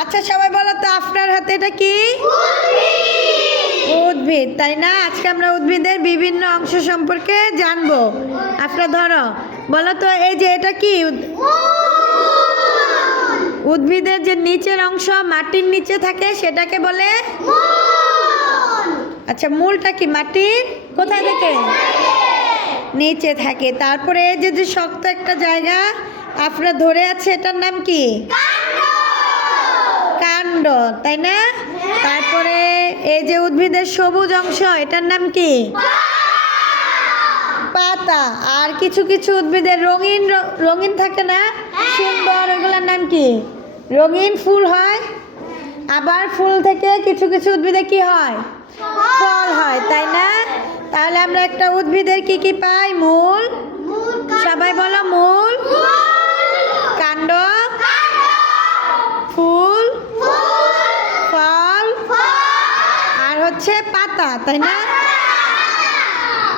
আচ্ছা সবাই বলো তো আপনার হাতে এটা কি? উদ্ভিদ, তাই না? আজকে আমরা উদ্ভিদের বিভিন্ন অংশ সম্পর্কে জানবো। আপনারা ধরো বলো তো, এই যে এটা কি? উদ্ভিদের যে নিচের অংশ মাটির নিচে থাকে সেটাকে বলে? আচ্ছা, মূলটা কি মাটির কোথায় থাকে? নিচে থাকে। তারপরে এই যে শক্ত একটা জায়গা আপনারা ধরে আছে, এটার নাম কি? কাণ্ড, তাই না? তারপরে এই যে উদ্ভিদের সবুজ অংশ, এটার নাম কি? পাতা। আর কিছু কিছু উদ্ভিদের রঙিন রঙিন থাকে না, সুন্দর, ওগুলোর নাম কি? রঙিন ফুল হয়। আবার ফুল থেকে কিছু কিছু উদ্ভিদে কি হয়? ফল হয়, তাই না? তাহলে আমরা একটা উদ্ভিদের কি কি পাই? মূল, সবাই বলো, মূল, কাণ্ড, ফুল, ফল, আর হচ্ছে পাতা, তাই না?